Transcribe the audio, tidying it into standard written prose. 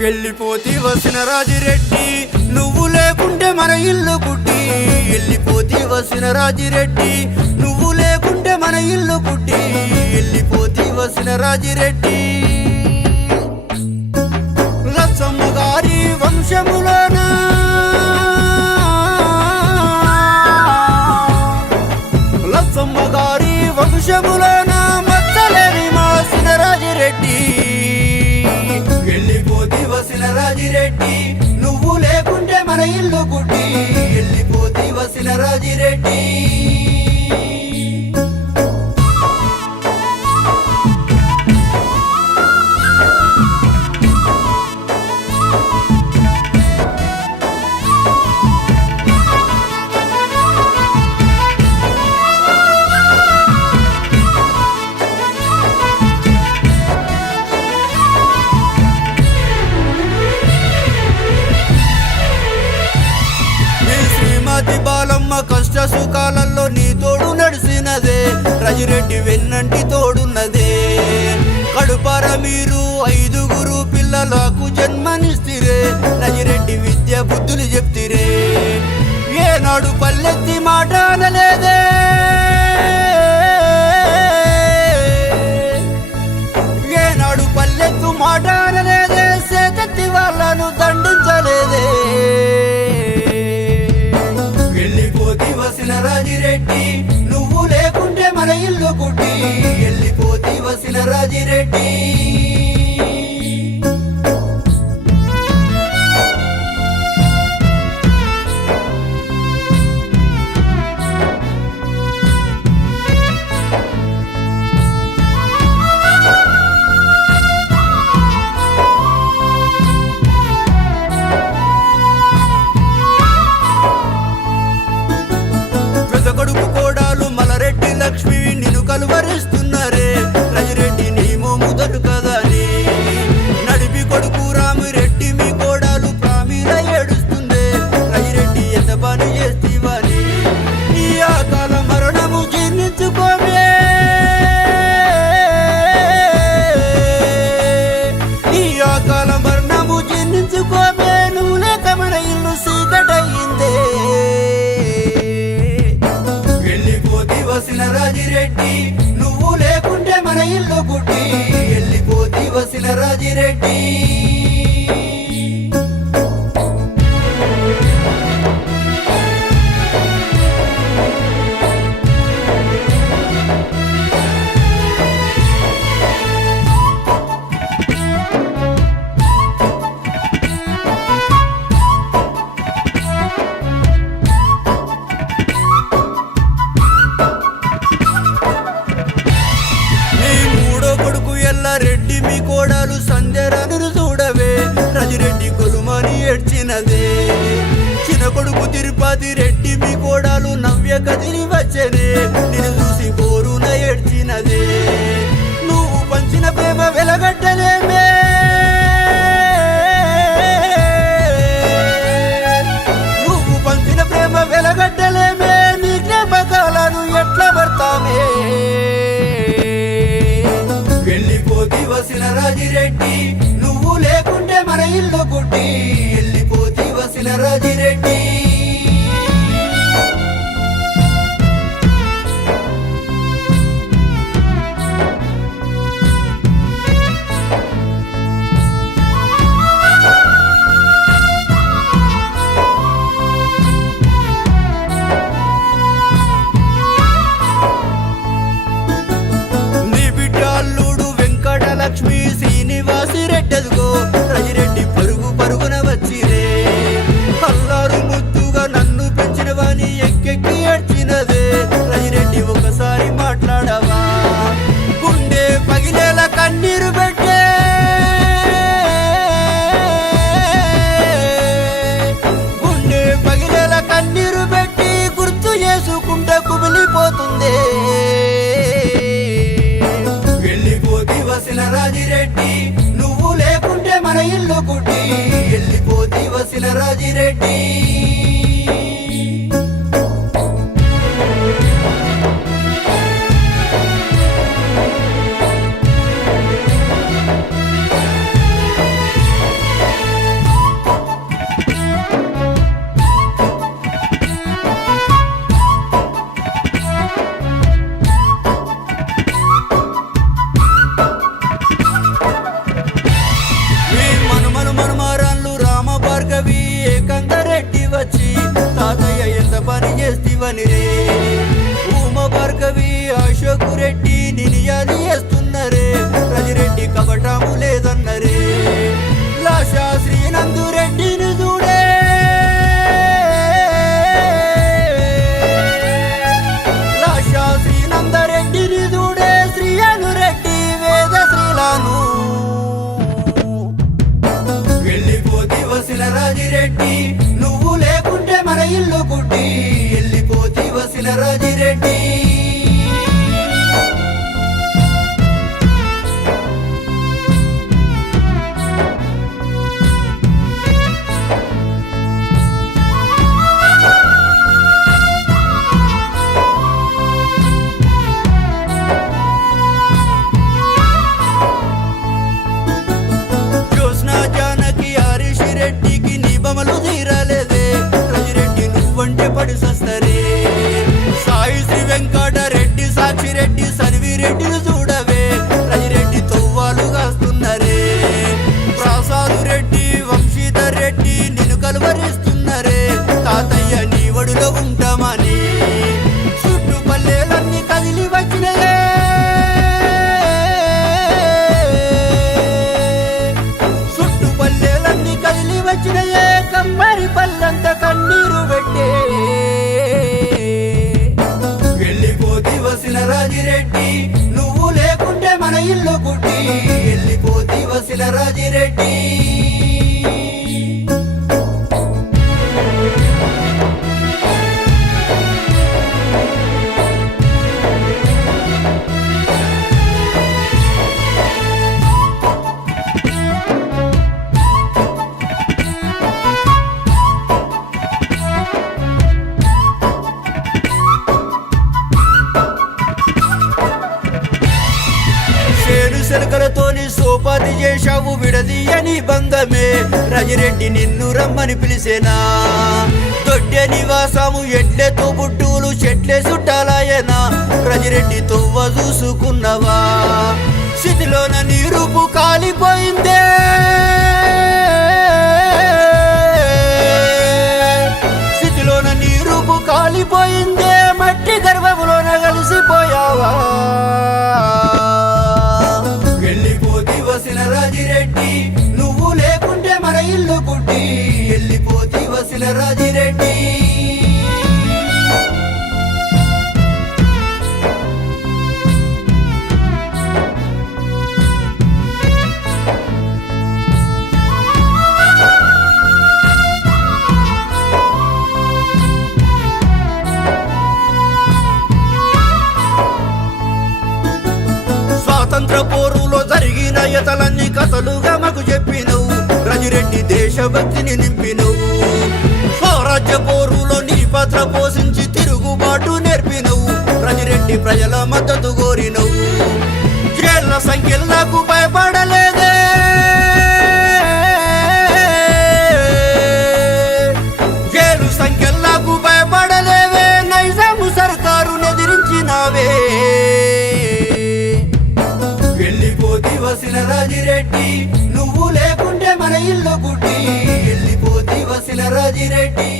వెళ్ళిపోతి వసిన రాజిరెడ్డి నువ్వు లేకుంటే మన ఇల్లు కుట్టి వెళ్ళిపోతి వసిన రాజిరెడ్డి నువ్వు లేకుంటే మన ఇల్లు కుట్టి వెళ్ళిపోతి వసిన రాజిరెడ్డి లచ్చమ్మ గారి వంశములోన లచ్చమ్మ గారి వంశములోన మచ్చలేని మాసిన రాజిరెడ్డి వెళ్ళిపోతి వసిన రాజిరెడ్డి నువ్వు లేకుంటే మన ఇల్లు కుట్టి వెళ్ళిపోతి వసిన రాజిరెడ్డి బాలమ్మ కష్ట సుఖాలలో నీ తోడు నడిసినదే రాజిరెడ్డి వెన్నంటి తోడున్నదే కడుపార మీరు 5 పిల్లలకు జన్మనిస్తిరే రాజిరెడ్డి విద్య బుద్ధులు చెప్తిరే ఏనాడు పల్లెత్తి మాట అనలేదే ఏనాడు పల్లెత్తు మాట అనలేదే సేతెత్తి వాళ్ళను దండించలేదే వసిన రాజిరెడ్డి నువ్వు లేకుంటే మన ఇల్లు కుట్టి వెళ్ళిపోతి వసిన రాజిరెడ్డి కొడుకు కోడాలు మలరెడ్డి లక్ష్మి నిన్ను కలువరిస్తున్నారే రాజిరెడ్డి నీ మోము దొరకదని నడిపి కొడుకు రామిరెడ్డి మీ కోడాలు ప్రామిల ఏడుస్తుందే రాజిరెడ్డి ఎంత పని చేస్తీవని ఈ ఆకాల మరణము జీర్ణించుకోమే ఈ ఆకాల మరణము జీర్ణించుకోమే నువ్వు లేక మన ఇల్లు సీకటయిందే వసిన రాజిరెడ్డి నువ్వు లేకుంటే మన ఇల్లు కుట్టి వెళ్ళిపోతి వసిన రాజిరెడ్డి రెడ్డి మీ కోడాలు సంధ్యరాను చూడవే రాజిరెడ్డి కొలుమని ఏడ్చినదే చిన్న కొడుకు తిరుపతి రెడ్డి మీ కోడాలు నవ్య కదిలి వచ్చనే నిన్ను చూసి కోరున ఏడ్చినదే నువ్వు పంచిన ప్రేమ వెలగట్టలేమే నువ్వు పంచిన ప్రేమ వెలగట్టలేమే నీ జ్ఞాపకాలను ఎట్లా పడతామే వెళ్ళిపోతి వసిన రాజిరెడ్డి నువ్వు లేకుంటే మన ఇల్లు కుట్టి వెళ్ళిపోతి వసిన రాజిరెడ్డి లక్ష్మి శ్రీనివాసి రెడ్డెదుగో రాజిరెడ్డి పరుగు పరుగున వచ్చిరే అల్లారు ముద్దుగా నన్ను పెంచిన వాణి ఎక్కెక్కి ఏడ్చినదే రాజిరెడ్డి ఒకసారి మాట్లాడవా గుండె పగిలేలా కన్నీరు పెట్టే గుండె పగిలేలా కన్నీరు పెట్టి గుర్తు చేసుకుంటే కుమిలిపోతుంది వసిన రాజిరెడ్డి నువ్వు లేకుంటే మన ఇల్లు కుట్టి వెళ్ళిపోతి వసిన రాజిరెడ్డి రాజిరెడ్డి. రెడ్డికి నీ బొమ్మలు తీరలేదే రాజిరెడ్డి నువ్వంటే పడి సస్తరే. సాయి శ్రీ వెంకటరెడ్డి సాక్షి రెడ్డి సర్విరెడ్డిని చూడవే రాజిరెడ్డి తొవ్వాలు కాస్తున్నరే. ప్రసాదు రెడ్డి వంశీధర్ రెడ్డి నిన్ను కలువరిస్తున్నరే. తాతయ్య నీ వడిలో ఉంటామని చుట్టుపల్లెలన్నీ కదిలి వచ్చినయే. వచ్చినయే కమ్మరి పల్లంత కన్నీరు పెట్టే. వెళ్ళిపోతి వసిన రాజిరెడ్డి నువ్వు లేకుంటే మన ఇల్లు గుడ్డి. వెళ్ళిపోతి వసిన రాజిరెడ్డి. శనకలతోని సోపాతి చేశావు విడదీయని బంధమే. రాజిరెడ్డి నిన్ను రమ్మని పిలిసేనా. దొడ్డే నివాసము ఎడ్లెతో బుట్టులు చెట్లే చుట్టాలాయనా. రాజిరెడ్డి తొవ్వ చూసుకున్నవా స్థితిలోన నీ రూపు కాలిపోయిందే. స్థితిలోన నీ రూపు కాలిపోయిందే. మట్టి గర్భములోన కలిసిపోయావా. వసిన రాజిరెడ్డి నువ్వు లేకుంటే మన ఇల్లు గుడ్డి. వెళ్ళిపోతి వసిన రాజిరెడ్డి. స్వాతంత్ర పోరులో జరిగిన యతలన్నీ కథలుగా మాకు చెప్పినవు. రాజిరెడ్డి దేశభక్తిని నింపినవు. స్వరాజ్య పోరులో నీ పాత్ర పోషించి తిరుగుబాటు నేర్పినవు. రాజిరెడ్డి ప్రజల మద్దతు కోరినవు. జైళ్ళ సంఖ్యలకు భయపడలేదే. జైలు సంఖ్యలకు భయపడలేవే. నైజాము సర్కారు ఎదిరించినావే. వసిన రాజిరెడ్డి నువ్వు లేకుంటే మన ఇల్లు గుడ్డి. వెళ్ళిపోతి వసిన రాజిరెడ్డి.